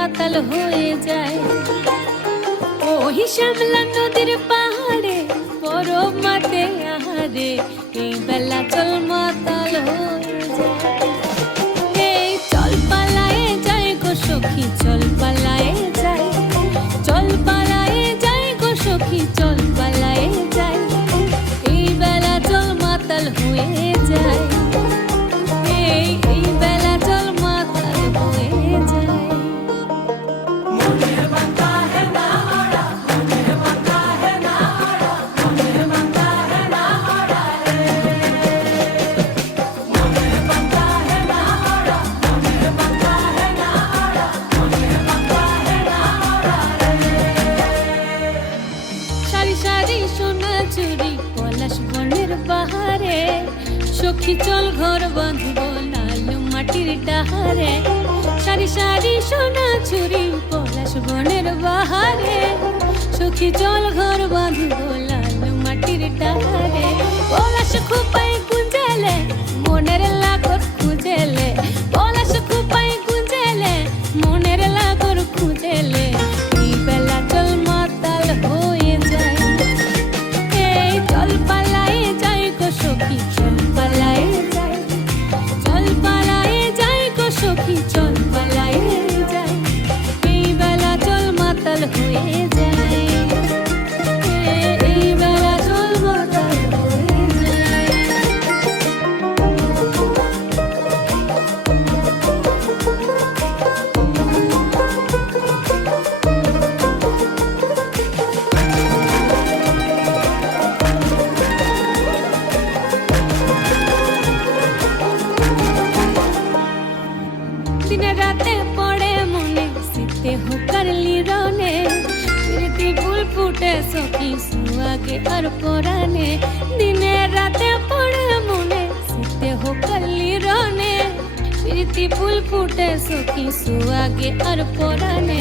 মাতাল হয়ে যায়। ওই শ্যামলা নদীর পাহাড়ে বরফ মাতে আহারে, এই বেলা চল মাতাল হয়ে যায়। এই চল পালায়ে যাই গো সখী, চল পালায়ে যাই, চল পালায়ে যাই গো সখী, চল পালায়ে যাই, এই বেলা চল মাতাল হয়ে যায়। এই বেলা চল মাতাল হয়ে যায়। সারি সারি সোনা চুরি পলাশ বনের বাহারে, সখী চল ঘর বাঁধব লাল মাটির ডাহারে। সারি সারি সোনা চুরি পলাশ বনের বাহারে, সখী চল ঘর বাঁধব লাল মাটির ডাহারে। পলাশ খুপাই গুঞ্জেলে মনের লাগর খুঁজেলে, পলাশ খুপাই গুঞ্জেলে মনের লাগর খুঁজেলে, এই বেলা চল মাতাল হয়ে যায়। এই চল পালায়ে যাই গো সখী, চল পালায়ে যাই, চল পালায়ে যাই গো সখী, চল পালায়ে যাই, এই বেলা চল মাতাল হয়ে যায়। এই বেলা চল মাতাল হয়ে যায়। দিনে রাতে পড়ে মনে শীতে হোকারলি রনে, প্রীতি ফুল ফুটে সখী সুয়াগে আর পরানে। দিনে রাতে পড়ে মনে শীতে হোকারলি রনে, প্রীতি ফুল ফুটে সখী সুয়াগে আর পরানে।